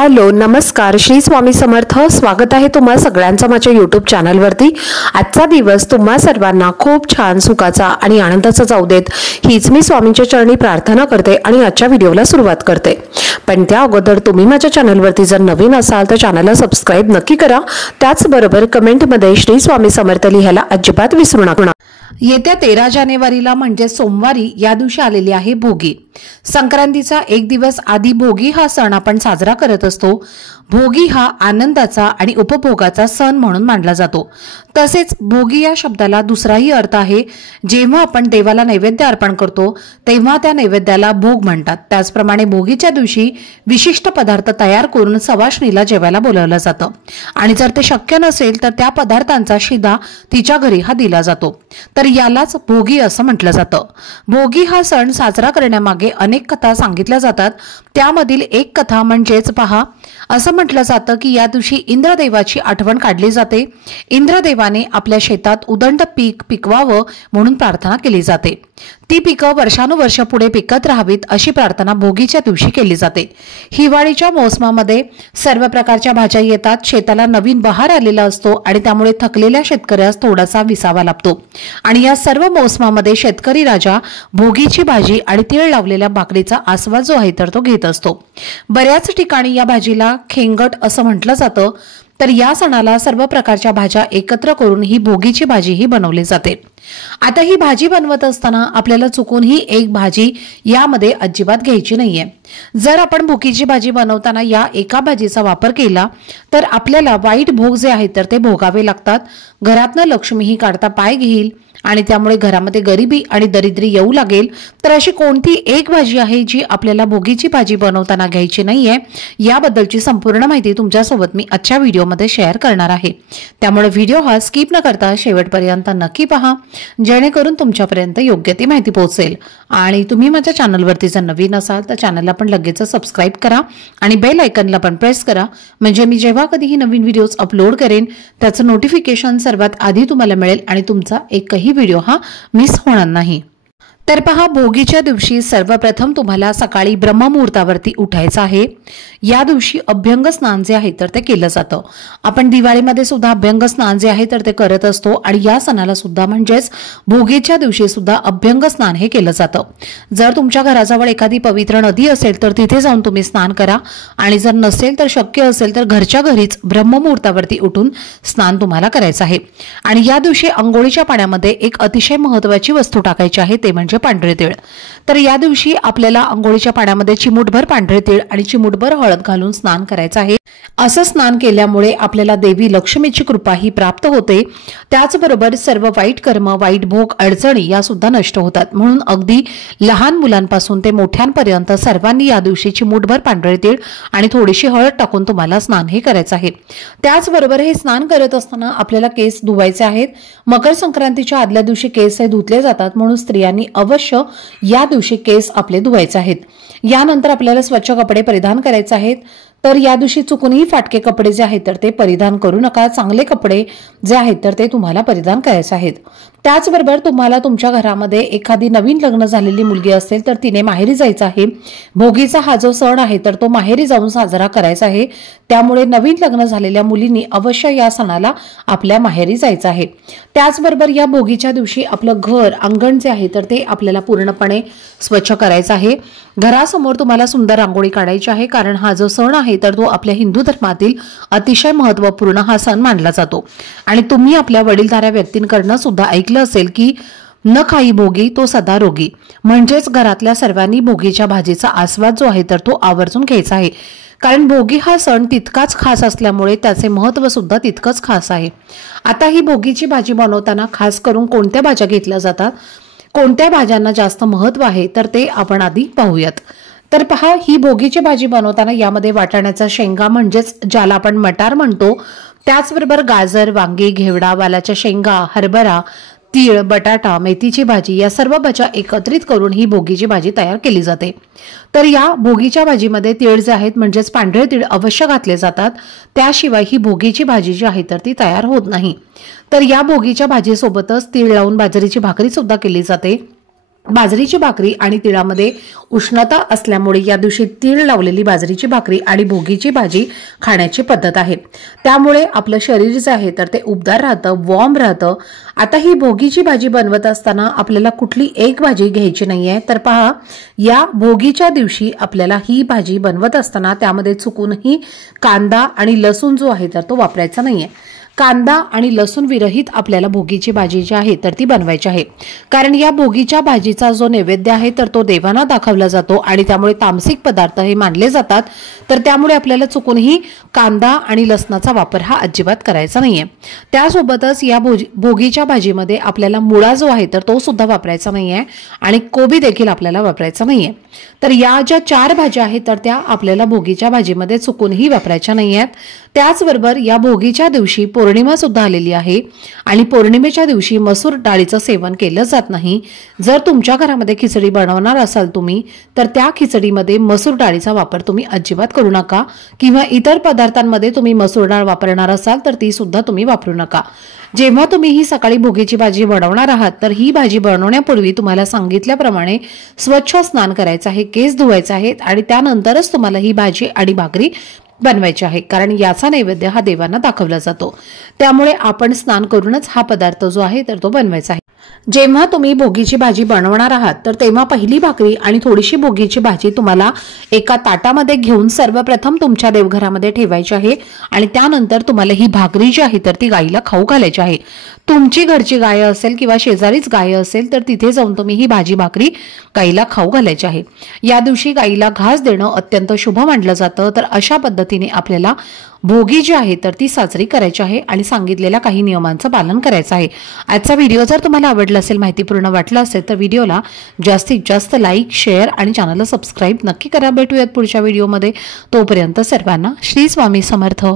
Hello नमस्कार श्री स्वामी समर्थ। स्वागत आहे तुम्हा सगळ्यांचं माझ्या यूट्यूब चॅनलवरती। आजचा दिवस तुम्हा सर्वांना खूप छान सुखाचा आणि आनंदाचा जाऊ देत हीच मी स्वामींच्या चरणी प्रार्थना करते आणि आजच्या व्हिडिओला सुरुवात करते। पण त्या अगोदर तुम्ही माझ्या चॅनलवरती जर नवीन असाल तर चॅनलला सबस्क्राइब नक्की करा। त्याचबरोबर कमेंटमध्ये श्री स्वामी समर्थ लिहायला अजिबात विसरू नका। येत्या 13 जानेवारीला म्हणजे सोमवारी या दिवशी आलेली आहे भोगी। संक्रांतीचा एक दिवस आधी भोगी हा सण आपण साजरा करत असतो। भोगी हा आनंदाचा आणि उपभोगाचा सण म्हणून मानला जातो। तसेच भोगी या शब्दाला दुसराही अर्थ आहे। जेव्हा आपण देवाला नैवेद्य अर्पण करतो तेव्हा त्या नैवेद्याला भोग म्हणतात। त्याचप्रमाणे भोगीच्या दिवशी विशिष्ट पदार्थ तयार करून सवाष्णीला जेवायला बोलावलं जातं आणि जर ते शक्य नसेल तर त्या पदार्थांचा शिदा तिच्या घरी हा दिला जातो, तर यालाच भोगी असं म्हटलं जातं। भोगी हा सण साजरा करण्यामागे अनेक कथा सांगितल्या जातात। त्यामधील एक कथा म्हणजेच पहा, असं म्हटलं जातं की या दिवशी इंद्रदेवाची आठवण काढली जाते। इंद्रदेवाने आपल्या शेतात उदंड पीक पिकवावं म्हणून प्रार्थना केली जाते। ती पिकं वर्षानुवर्ष पुढे पिकत राहावीत अशी प्रार्थना भोगीच्या दिवशी केली जाते। हिवाळीच्या मोसमामध्ये सर्व प्रकारच्या भाज्या येतात, शेताला नवीन बहार आलेला असतो आणि त्यामुळे थकलेल्या शेतकऱ्यास थोडासा विसावा लाभतो आणि या सर्व मोसमामध्ये शेतकरी राजा भोगीची भाजी आणि तीळ लावलेल्या भाकरीचा आस्वाद जो आहे तर तो घेत असतो। बऱ्याच ठिकाणी या भाजीला खेंगट असं म्हटलं जातं। तर या सणाला सर्व प्रकारच्या भाज्या एकत्र करून ही भोगीची भाजी ही बनवली जाते। आता ही भाजी बनवत असताना आपल्याला चुकून ही एक भाजी यामध्ये अजिबात घ्यायची नाहीये। जर आपण भोगीची भाजी बनवताना या एका भाजीचा वापर केला तर आपल्याला वाईट भोग जे आहेत तर ते भोगावे लागतात। घरातनं लक्ष्मी ही काढता पाय घेईल आणि त्यामुळे घरामध्ये गरिबी आणि दरिद्री येऊ लागेल। तर अशी कोणती एक भाजी आहे जी आपल्याला भोगीची भाजी बनवताना घ्यायची नाहीये, याबद्दलची संपूर्ण माहिती तुमच्यासोबत मी आजच्या व्हिडिओमध्ये शेअर करणार आहे। त्यामुळे व्हिडिओ हा स्किप न करता शेवटपर्यंत नक्की पहा, जेणेकरून तुमच्यापर्यंत योग्य ती माहिती पोहोचेल। आणि तुम्ही माझ्या चॅनलवरती जर नवीन असाल तर चॅनलला पण लगेच सबस्क्राइब करा आणि बेल आयकॉनला पण प्रेस करा, म्हणजे मी जेव्हा कधीही नवीन व्हिडिओज अपलोड करेन त्याचं नोटिफिकेशन सर्वात आधी तुम्हाला मिळेल आणि तुमचा एकही व्हिडिओ हा मिस होणार नाही। तर पहा, भोगीच्या दिवशी सर्वप्रथम तुम्हाला सकाळी ब्रह्ममुहूर्तावरती उठायचं आहे। या दिवशी अभ्यंग स्नान जे आहे तर ते केलं जातं। आपण दिवाळीमध्ये सुद्धा अभ्यंग स्नान जे आहे तर ते करत असतो आणि या सणाला सुद्धा म्हणजेच भोगीच्या दिवशी सुद्धा अभ्यंग स्नान हे केलं जातं। जर तुमच्या घराजवळ एखादी पवित्र नदी असेल तर तिथे जाऊन तुम्ही स्नान करा आणि जर नसेल तर शक्य असेल तर घरच्या घरीच ब्रह्ममुहूर्तावरती उठून स्नान तुम्हाला करायचं आहे। आणि या दिवशी अंघोळीच्या पाण्यामध्ये एक अतिशय महत्त्वाची वस्तू टाकायची आहे, ते म्हणजे पांढरे तीळ। तर या दिवशी आपल्याला अंघोळीच्या पाण्यामध्ये चिमूटभर पांढरे तीळ आणि चिमूटभर हळद घालून स्नान करायचं आहे। असं स्नान केल्यामुळे आपल्याला देवी लक्ष्मीची कृपा ही प्राप्त होते। त्याचबरोबर सर्व वाईट कर्म, वाईट भोग, अडचणी या सुद्धा नष्ट होतात। म्हणून अगदी लहान मुलांपासून ते मोठ्यांपर्यंत सर्वांनी या दिवशी चिमूटभर पांढरे तीळ आणि थोडीशी हळद टाकून तुम्हाला स्नान हे करायचं आहे। त्याचबरोबर हे स्नान करत असताना आपल्याला केस धुवायचे आहेत। मकर संक्रांतीच्या आदल्या दिवशी केस हे धुतले जातात, म्हणून स्त्रियांनी अवश्य या दिवशी केस आपले धुवायचे आहेत। यानंतर आपल्याला स्वच्छ कपडे परिधान करायचे आहेत। तर या दिवशी चुकूनही फाटके कपडे जे आहेत तर ते परिधान करू नका। चांगले कपडे जे आहेत तर ते तुम्हाला परिधान करायचे आहेत। त्याचबरोबर तुम्हाला तुमच्या घरामध्ये एखादी नवीन लग्न झालेली मुलगी असेल तर तिने माहेरी जायचं आहे। भोगीचा हा जो सण आहे तर तो माहेरी जाऊन साजरा करायचा आहे। त्यामुळे नवीन लग्न झालेल्या मुलींनी अवश्य या सणाला आपल्या माहेरी जायचं आहे। त्याचबरोबर या भोगीच्या दिवशी आपलं घर, अंगण जे आहे तर ते आपल्याला पूर्णपणे स्वच्छ करायचं आहे। घरासमोर तुम्हाला सुंदर रांगोळी काढायची आहे, कारण हा जो सण आहे तर तो आपल्या हिंदू धर्मातील अतिशय महत्त्वपूर्ण हा सण मानला जातो। आणि तुम्ही आपल्या वडीलधाऱ्या व्यक्तींकडून सुद्धा ऐकलं असेल की न खाई भोगी तो सदा रोगी, म्हणजेच घरातल्या सर्वांनी भोगीच्या भाजीचा आस्वाद जो आहे तर तो आवर्जून घ्यायचा आहे। कारण भोगी हा सण तितकाच खास असल्यामुळे त्याचे महत्त्व सुद्धा तितकंच खास आहे। आता ही भोगीची भाजी बनवताना खास करून कोणत्या भाज्या घेतल्या जातात, कोणत्या भाज्यांना जास्त महत्त्व आहे तर ते आपण आधी पाहूयात। तर पहा, ही भोगीची भाजी बनवताना यामध्ये वाटाण्याचा शेंगा म्हणजेच ज्याला आपण मटार म्हणतो, त्याचबरोबर गाजर, वांगी, घेवडा, वालाच्या शेंगा, हरभरा, तीळ, बटाटा, मेथीची भाजी या सर्व भाज्या एकत्रित करून ही भोगीची भाजी तयार केली जाते। तर या भोगीच्या भाजीमध्ये तीळ जे आहेत म्हणजेच पांढरे तीळ अवश्य घातले जातात, त्याशिवाय ही भोगीची भाजी जी आहे तर ती तयार होत नाही। तर या भोगीच्या भाजीसोबतच तीळ लावून बाजरीची भाकरी सुद्धा केली जाते। बाजरीची भाकरी आणि तिळामध्ये उष्णता असल्यामुळे या दिवशी तीळ लावलेली बाजरीची भाकरी आणि भोगीची भाजी खाण्याची पद्धत आहे। त्यामुळे आपलं शरीर जे आहे तर ते उबदार राहतं, वॉर्म राहतं। आता ही भोगीची भाजी बनवत असताना आपल्याला कुठली एक भाजी घ्यायची नाहीये। तर पहा, या भोगीच्या दिवशी आपल्याला ही भाजी बनवत असताना त्यामध्ये चुकूनही कांदा आणि लसूण जो आहे तर तो वापरायचा नाहीये। कांदा आणि लसूण विरहित आपल्याला भोगीची भाजी जी आहे तर ती बनवायची आहे। कारण या भोगीच्या भाजीचा जो नैवेद्य आहे तर तो देवांना दाखवला जातो आणि त्यामुळे तामसिक पदार्थ हे मानले जातात। तर त्यामुळे आपल्याला चुकूनही कांदा आणि लसणाचा वापर हा अजिबात करायचा नाहीये। त्यासोबतच या भोगीच्या भाजीमध्ये आपल्याला मुळा जो आहे तर तो सुद्धा वापरायचा नाहीये आणि कोबी देखील आपल्याला वापरायचा नाहीये। तर या ज्या 4 भाज्या आहेत तर त्या आपल्याला भोगीच्या भाजीमध्ये चुकूनही वापरायच्या नाहीयेत। त्याचबरोबर या भोगीच्या दिवशी पौर्णिमा सुद्धा आलेली आहे आणि पौर्णिमेच्या दिवशी मसूर डाळीचं सेवन केलं जात नाही। जर तुमच्या घरामध्ये खिचडी बनवणार असाल तुम्ही तर त्या खिचडीमध्ये मसूर डाळीचा वापर तुम्ही अजिबात करू नका, किंवा इतर पदार्थांमध्ये तुम्ही मसूर डाळ वापरणार असाल तर ती सुद्धा तुम्ही वापरू नका। जेव्हा तुम्ही ही सकाळी भोगीची भाजी बनवणार आहात तर ही भाजी बनवण्यापूर्वी तुम्हाला सांगितल्याप्रमाणे स्वच्छ स्नान करायचं आहे, केस धुवायचे आहेत आणि त्यानंतरच तुम्हाला ही भाजी आणि भाकरी बनवायची आहे। कारण याचा नैवेद्य हा देवांना दाखवला जातो। त्यामुळे आपण स्नान करूनच हा पदार्थ जो आहे तर तो बनवायचा आहे। जेव्हा तुम्ही भोगीची भाजी बनवणार आहात तर तेव्हा पहिली भाकरी आणि थोडीशी भोगीची भाजी तुम्हाला एका ताटामध्ये घेऊन सर्वप्रथम तुमच्या देवघरामध्ये ठेवायची आहे आणि त्यानंतर तुम्हाला ही भाकरी जी आहे तर ती गाईला खाऊ घालायची आहे। तुमची घरची गाय असेल किंवा शेजारीच गाय असेल तर तिथे जाऊन तुम्ही ही भाजी भाकरी गाईला खाऊ घालायची आहे। या दिवशी गाईला घास देणं अत्यंत शुभ मानलं जातं। तर अशा पद्धतीने आपल्याला भोगी जी आहे तर ती साजरी करायची आहे आणि सांगितलेल्या काही नियमांचं पालन करायचं आहे। आजचा व्हिडिओ जर तुम्हाला आवडला असेल, माहितीपूर्ण वाटला असेल तर व्हिडिओला जास्तीत जास्त लाईक, शेअर आणि चॅनलला सबस्क्राईब नक्की करा। भेटूयात पुढच्या व्हिडिओमध्ये। तोपर्यंत सर्वांना श्री स्वामी समर्थ।